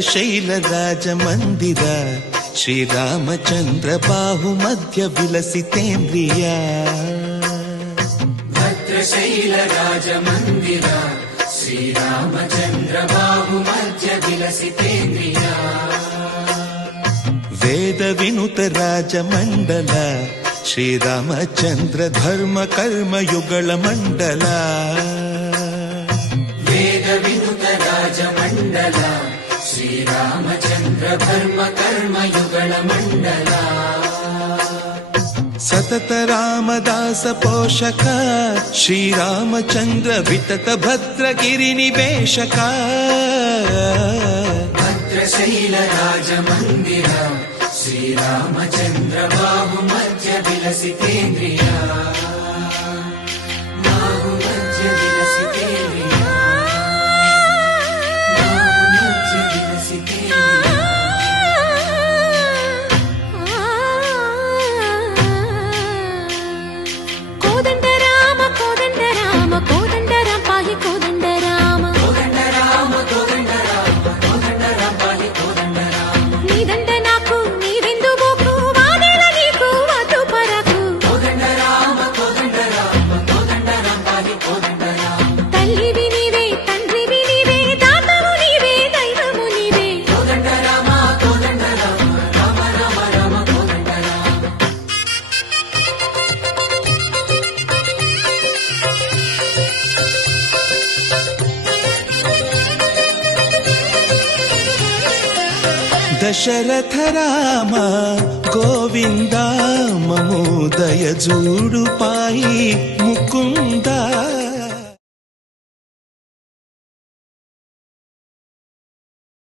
భద్రశైల రాజమందిర శ్రీరామచంద్ర బాహు మధ్య విలసితేంద్రియ భద్రశైల రాజమందిర శ్రీరామచంద్ర బాహు మధ్య విలసితేంద్రియ వేద వినుత రాజమండల శ్రీరామచంద్ర ధర్మ కర్మ యుగళ మండల వేద వినుత రాజమండల శ్రీరామచంద్ర ధర్మ కర్మ యుగళ మండల సతత రామదాస పోషక శ్రీరామచంద్ర వితత భద్రగిరి నివేశక భద్రశైల రాజమందిర శ్రీరామచంద్ర బాహు మధ్య విలసితేంద్రియ బాహు మధ్య విలసితేంద్రియ బాహు మధ్య విలసితేంద్రియ కోదండ రామ కోదండ రామ కోదండ రామ పాహి కోదండ రామ కోదండ రామ కోదండ రామ కోదండ రామ పాహి కోదండ రామ నీదండ నాకు నీవెందు బోకు వాదేల నీకు వద్దు పరకు కోదండ రామ కోదండ రామ కోదండ రామ పాహి కోదండ రామ తల్లివి నీవే తండ్రివి నీవే దాతవు నీవే దైవము నీవే కోదండ రామ కోదండ రామ రామ రామ రామ కోదండ రామ దశరథ రామ గోవింద మము దయజూడు పాయి ముకుందా